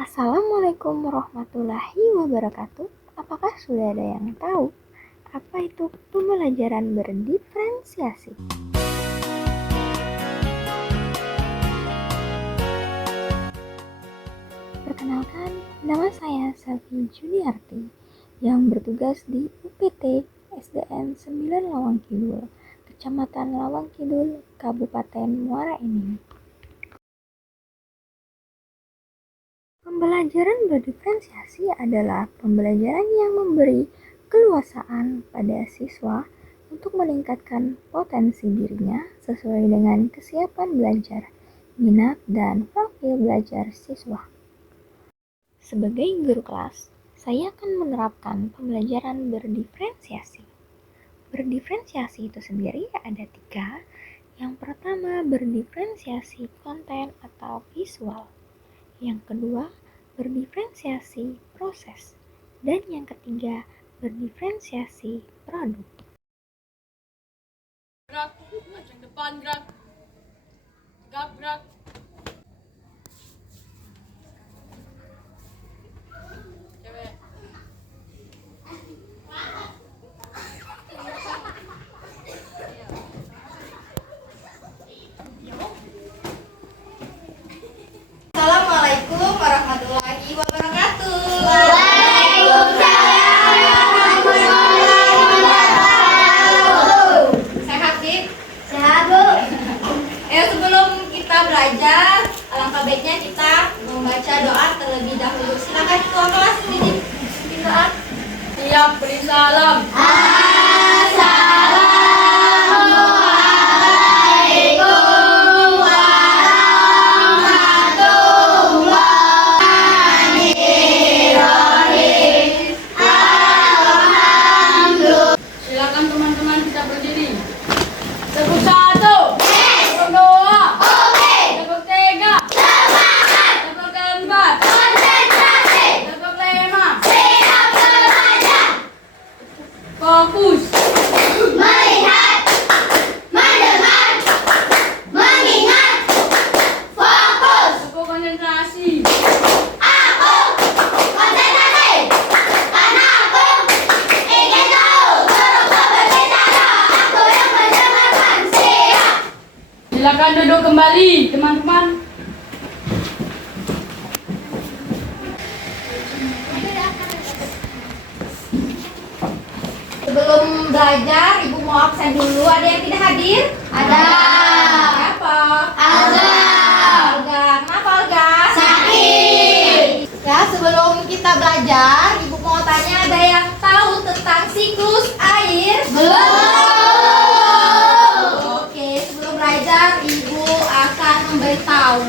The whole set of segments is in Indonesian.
Assalamualaikum warahmatullahi wabarakatuh. Apakah sudah ada yang tahu apa itu pembelajaran berdiferensiasi? Perkenalkan, nama saya Selvi Juniarti yang bertugas di UPT SDN 9 Lawang Kidul, Kecamatan Lawang Kidul, Kabupaten Muara Enim. Pembelajaran berdiferensiasi adalah pembelajaran yang memberi keluasaan pada siswa untuk meningkatkan potensi dirinya sesuai dengan kesiapan belajar, minat, dan profil belajar siswa. Sebagai guru kelas, saya akan menerapkan pembelajaran berdiferensiasi. Berdiferensiasi itu sendiri ada 3. Yang pertama, berdiferensiasi konten atau visual. Yang kedua, berdiferensiasi proses. Dan yang ketiga, berdiferensiasi produk. Gerak, yang depan gerak. Gerak, gerak. Cewek. Assalamualaikum warahmatullahi wabarakatuh. Sehat, Dik? Sehat, Bu. Sebelum kita belajar, alangkah baiknya kita membaca doa terlebih dahulu. Silakan ketua kelas ini bimbing doa. Siap beri salam. Silakan teman-teman kita berdiri. Tepuk 1. Berdoa. Tepuk 3. Tepuk 4. Tepuk 5. Fokus. Melihat, mendengar, mengingat, fokus. Tepuk konsentrasi. Aku konsentrasi, karena aku ingin tahu terus berbicara. Aku yang mendengarkan, siap. Silakan duduk kembali, teman-teman. Sebelum belajar, Ibu mau absen dulu. Ada yang tidak hadir? Ada. Siapa? Alga. Alga. Kenapa Alga? Sakit. Ya, sebelum kita belajar, Ibu mau tanya, ada yang tahu tentang siklus air? Belum. Oke, sebelum belajar, Ibu akan memberitahu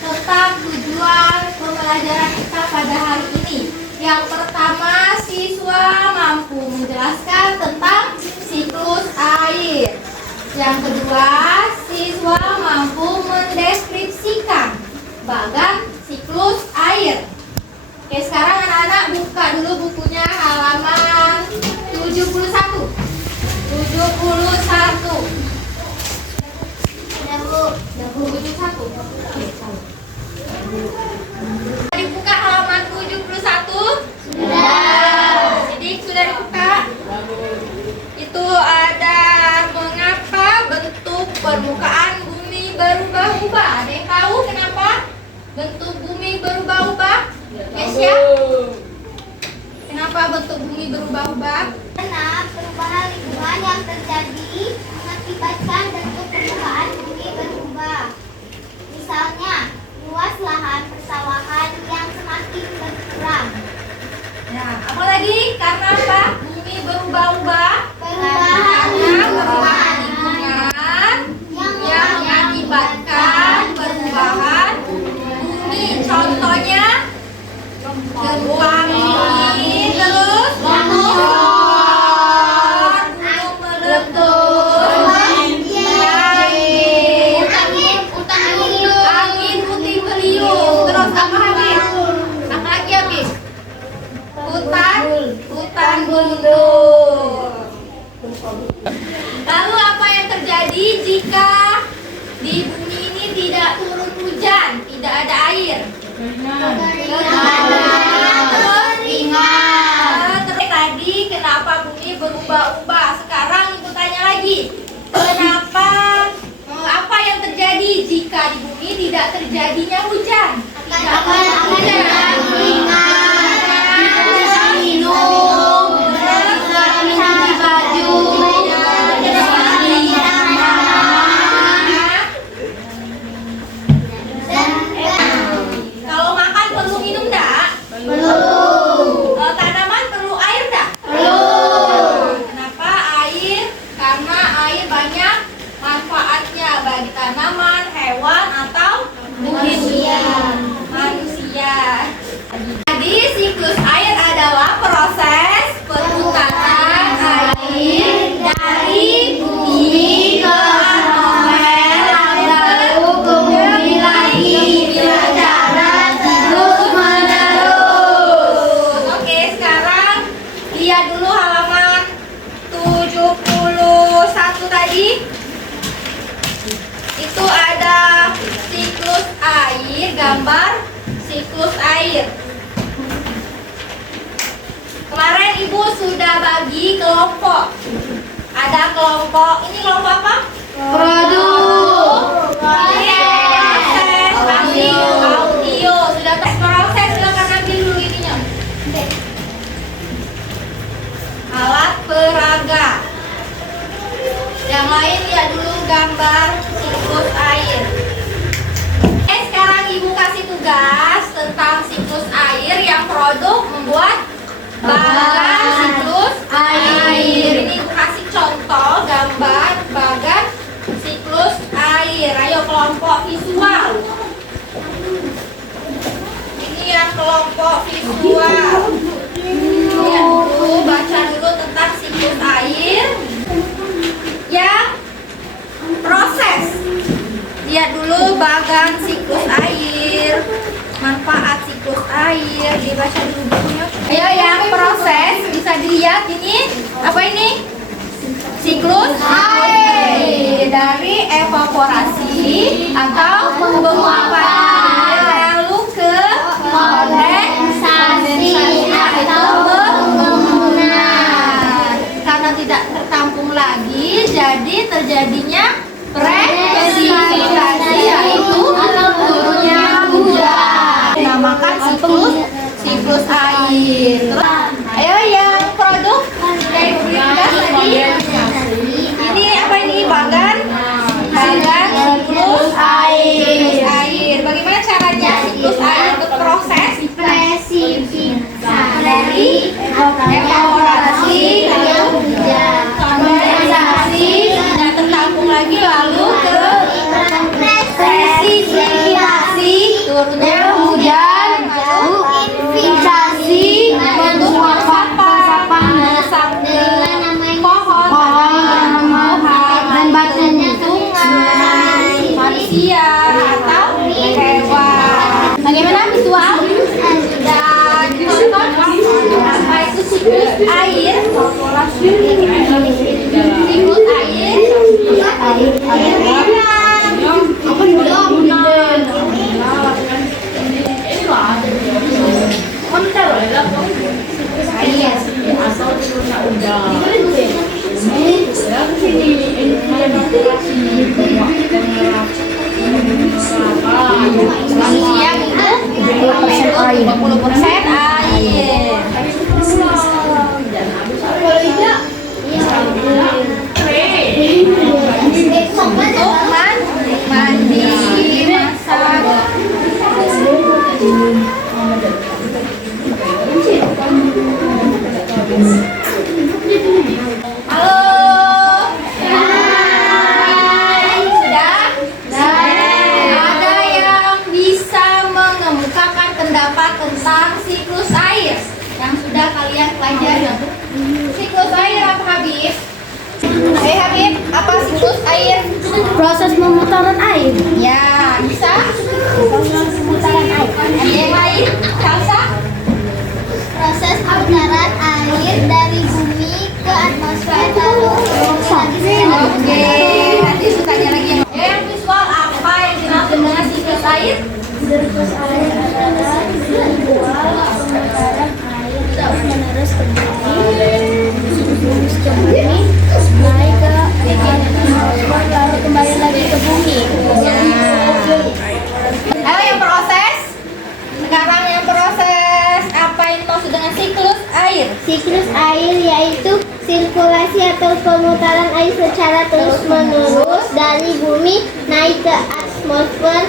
tentang tujuan pembelajaran kita pada hari ini. Yang pertama, siswa mampu menjelaskan tentang siklus air. Yang kedua, siswa mampu mendeskripsikan bagan siklus air. Oke, sekarang anak-anak buka dulu bukunya halaman 71. 71. Sudah, Bu. 71. Dibuka halaman 71. Sudah. Sidik sudah dibuka. Itu ada mengapa bentuk permukaan bumi berubah-ubah. Ada yang tahu kenapa bentuk bumi berubah-ubah? Kesya? Kenapa bentuk bumi berubah-ubah? Karena perubahan lingkungan yang terjadi mengakibatkan bentuk permukaan bumi berubah. Misalnya, luas lahan persawahan yang semakin berkurang. Nah, apalagi karena apa? Bumi berubah-ubah. Perubahan Karena perubahan lingkungan yang mengakibatkan perubahan bumi. Contohnya gempa bumi, terus longsor, gunung meletus, angin puting beliung, terus apa lagi? Apa lagi habis? Hutan gundul. Lalu apa yang terjadi jika di bumi ini tidak turun hujan, tidak ada air? Tadi kenapa bumi berubah-ubah? Sekarang ibu tanya lagi. Kenapa? Apa yang terjadi jika di bumi tidak terjadinya hujan? Kalau makan perlu minum enggak? Kalau tanaman perlu air enggak? Kenapa air? Karena air banyak manfaatnya bagi tanaman, hewan, atau manusia. Jadi siklus air adalah proses perputaran air dari bumi ke atmosfer lalu ke bumi lagi dengan cara terus menerus. Oke, sekarang lihat dulu halaman 71 tadi. Itu ada siklus air, gambar siklus air. Kemarin ibu sudah bagi kelompok. Ada kelompok, ini kelompok apa? Produk. Proses, audio. Sudah tes proses, silakan ambil dulu ininya. Alat peraga. Yang lain lihat dulu gambar siklus air. Sekarang ibu kasih tugas tentang siklus air. Yang produk membuat bagan siklus air. Ini ibu kasih contoh gambar bagan siklus air. Ayo kelompok visual. Ini yang kelompok visual. Lihat dulu, baca dulu tentang siklus air. Yang proses. Lihat dulu bagan siklus air, manfaat siklus air, dibaca dulu bukunya. Ayo yang proses bisa dilihat ini apa ini? Siklus air dari evaporasi atau penguapan lalu ke kondensasi atau pengembunan. Karena tidak tertampung lagi, jadi terjadinya presipitasisi, yaitu turunnya hujan. Dinamakan siklus air. Terus, ayo yang produk dari tadi. Ini apa ini? Bagan siklus air. Bagaimana caranya siklus air berproses? Dari evaporasi ke kondensasi, tidak tertampung lagi, lalu ke presipitasi, turunnya hujan, lalu infiltrasi, membentuk sampah, sambil pohon, dan badannya sungai, manusia atau hewan. Bagaimana visual? Sudah ditonton apa itu siklus air? Siklus air. Manusia itu 20% air. Untuk mandi, masak. Halo. Hai. Sudah? Ada yang bisa mengemukakan pendapat tentang siklus air yang sudah kalian pelajari? Siklus air apa, Habib? Hai Habib, apa siklus air? Proses pemutaran air. Ya, bisa? Proses pemutaran air. Ada yang lain? Salsa? Proses pemutaran air dari bumi ke atmosfer lalu Oke, nanti aku tanya lagi yang visual apa yang dimaksud dengan siklus air? siklus air adalah Siklus air yaitu sirkulasi atau pemutaran air secara terus-menerus dari bumi naik ke atmosfer,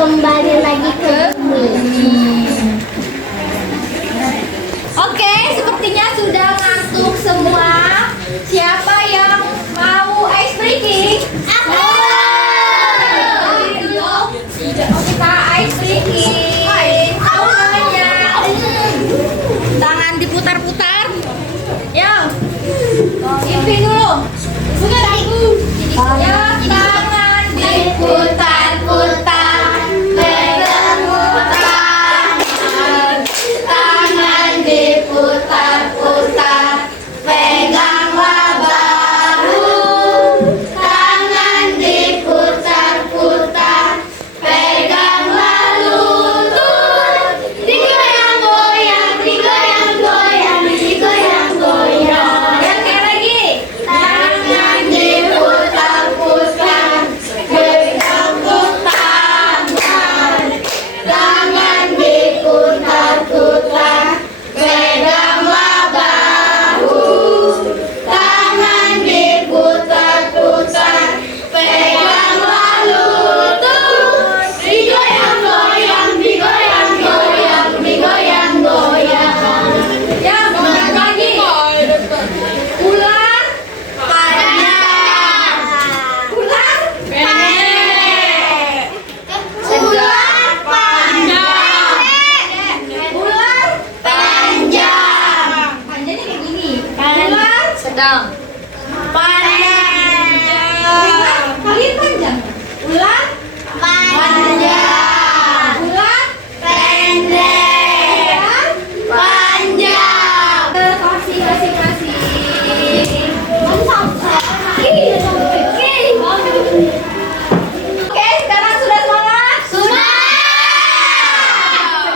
kembali lagi ke bumi. Oke, sepertinya sudah ngantuk semua. Siapa yang mau ice breaking? Aku. Kita ice breaking. Tahu namanya? Tangan diputar-putar. Yo. Impin dulu. Bukan aku. Ya, tangan diputar-putar. Pegang-putar. Tangan diputar-putar. Peganglah bahu. Tangan diputar-putar. Peganglah lutut. Digoyang-goyang, digoyang-goyang, digoyang-goyang. Dan sekali lagi. Tangan diputar-putar. Peganglah tangan. Tangan diputar-putar. Peganglah bahu. Tangan diputar-putar. Peganglah lutut. Digoyang-goyang, digoyang-goyang, digoyang-goyang. Ya, sebentar lagi. Ular panjang. Ular pendek. Ular panjang. Ular panjang. Panjangnya kayak gini. Ular sedang. Panjang. Kalian panjang. Ular panjang. Ular pendek. Panjang. Kasih. Oke, sekarang sudah semangat? Sudah.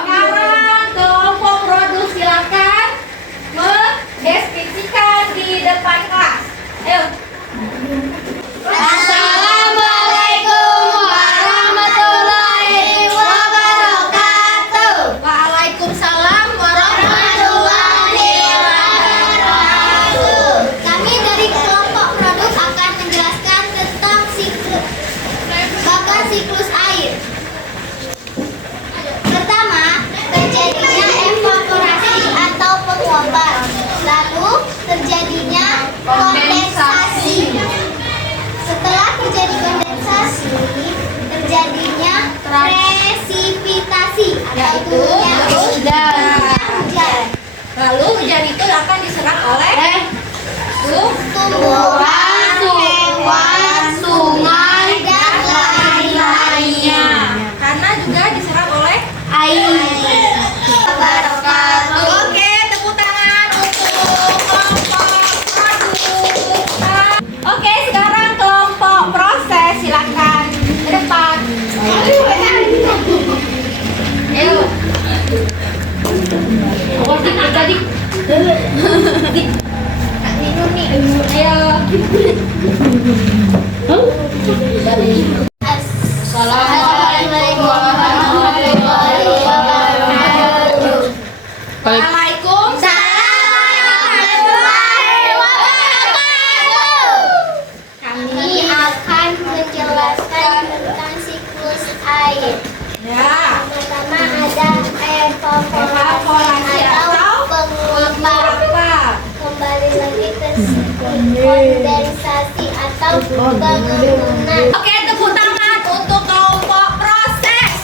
Sekarang kelompok produk silakan mendeskripsikan di depan kelas. Ayo. Assalamualaikum warahmatullahi wabarakatuh. Waalaikumsalam warahmatullahi wabarakatuh. Kami dari kelompok produk akan menjelaskan tentang siklus air. Pertama, terjadinya evaporasi atau penguapan. Lalu terjadinya kondensasi. Setelah terjadi kondensasi, terjadinya presipitasi atau turunnya hujan. Lalu hujan itu akan diserap oleh Tumbuhan, hewan, sungai, dan lain-lainnya. Karena juga diserap oleh air. Oke, tepuk tangan untuk kelompok produk. Oke, sekarang kelompok proses silakan ke depan. Ayo. Tadi. Minum nih. Ayo. Assalamualaikum warahmatullahi wabarakatuh. Waalaikumsalam warahmatullahi wabarakatuh. Kami akan menjelaskan tentang siklus air. Ya. Pertama ada evaporasi atau penguapan. Apa? Kembali lagi ke kondensasi atau pengerunan. Oke, tepuk tangan untuk kelompok proses.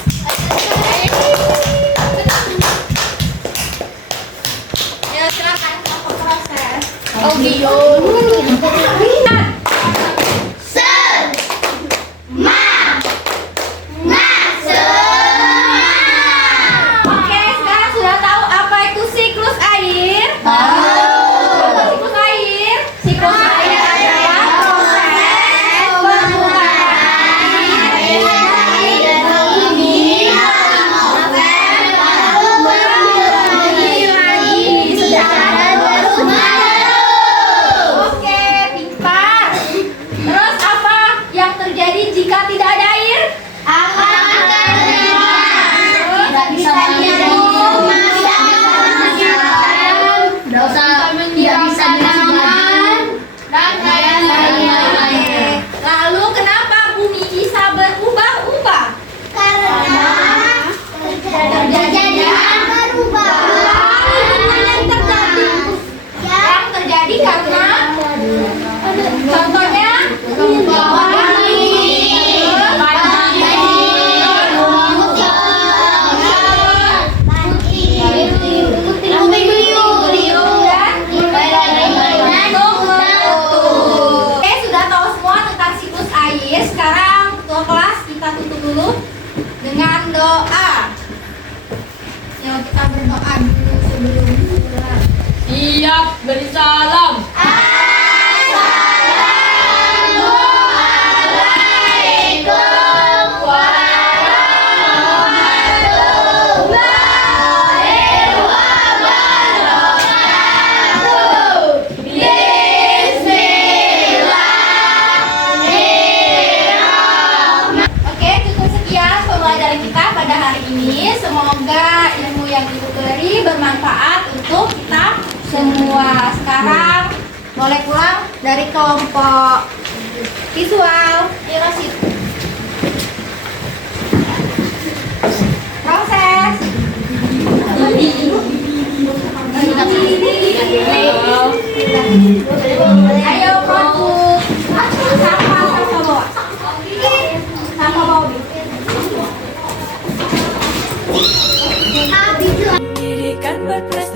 Ya, silakan kelompok proses. Audio. Oke, sekarang sudah tahu apa itu siklus air? Siklus air adalah proses pemutaran berdoa dulu sebelum mulai. Siap, beri salam. Oke, cukup sekian pembelajaran kita pada hari ini. Semoga ilmu yang Ibu beri bermanfaat untuk kita semua. Sekarang boleh pulang dari kelompok visual. Irosit. Proses. Ayo produk. Sama bawa. Sama bawa. Pendidikan berprestasi.